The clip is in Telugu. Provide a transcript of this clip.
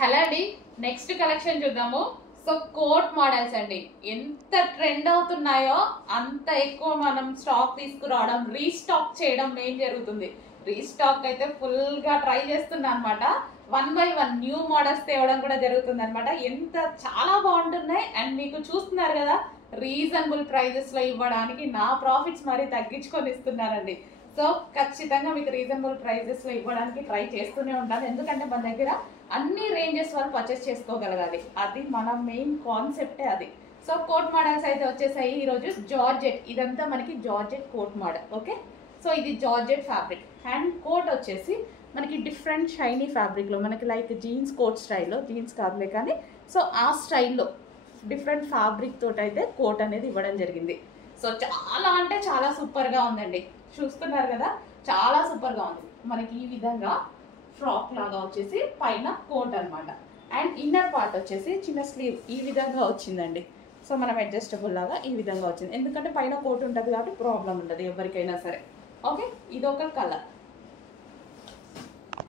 హలో అండి, నెక్స్ట్ కలెక్షన్ చూద్దాము. సో కోట్ మోడల్స్ అండి, ఎంత ట్రెండ్ అవుతున్నాయో అంత ఎక్కువ మనం స్టాక్ తీసుకురావడం, రీస్టాక్ చేయడం మెయిన్ జరుగుతుంది. రీస్టాక్ అయితే ఫుల్ గా ట్రై చేస్తున్నా అనమాట. 1 by 1 న్యూ మోడల్స్ తేవడం కూడా జరుగుతుంది అనమాట. ఎంత చాలా బాగుంటున్నాయి. అండ్ మీకు చూస్తున్నారు కదా, రీజనబుల్ ప్రైజెస్ లో ఇవ్వడానికి నా ప్రాఫిట్స్ మరి తగ్గించుకొని ఇస్తున్నానండి. సో ఖచ్చితంగా మీకు రీజనబుల్ ప్రైజెస్ లో ఇవ్వడానికి ట్రై చేస్తూనే ఉంటాను. ఎందుకంటే మన దగ్గర అన్ని రేంజెస్ వాళ్ళు పర్చేస్ చేసుకోగలగాలి, అది మన మెయిన్ కాన్సెప్టే అది. సో కోట్ మోడల్స్ అయితే వచ్చేసాయి ఈరోజు. జార్జెట్, ఇదంతా మనకి georgette coat model. Okay, so ఇది జార్జెట్ ఫ్యాబ్రిక్. అండ్ కోట్ వచ్చేసి మనకి డిఫరెంట్ షైనీ ఫ్యాబ్రిక్లో, మనకి లైక్ జీన్స్ కోట్ స్టైల్లో, జీన్స్ కాదులే కానీ సో ఆ స్టైల్లో డిఫరెంట్ ఫ్యాబ్రిక్ తోటి అయితే కోట్ అనేది ఇవ్వడం జరిగింది. సో చాలా అంటే చాలా సూపర్గా ఉందండి. చూస్తున్నారు కదా, చాలా సూపర్గా ఉంది. మనకి ఈ విధంగా ఫ్రాక్ లాగా వచ్చేసి పైన కోట్ అనమాట. అండ్ ఇన్నర్ పార్ట్ వచ్చేసి చిన్న స్లీవ్ ఈ విధంగా వచ్చిందండి. సో మనం అడ్జస్టబుల్ లాగా ఈ విధంగా వచ్చింది, ఎందుకంటే పైన కోట్ ఉంటుంది కాబట్టి ప్రాబ్లం ఉండదు ఎవరికైనా సరే. ఓకే, ఇదొక కలర్.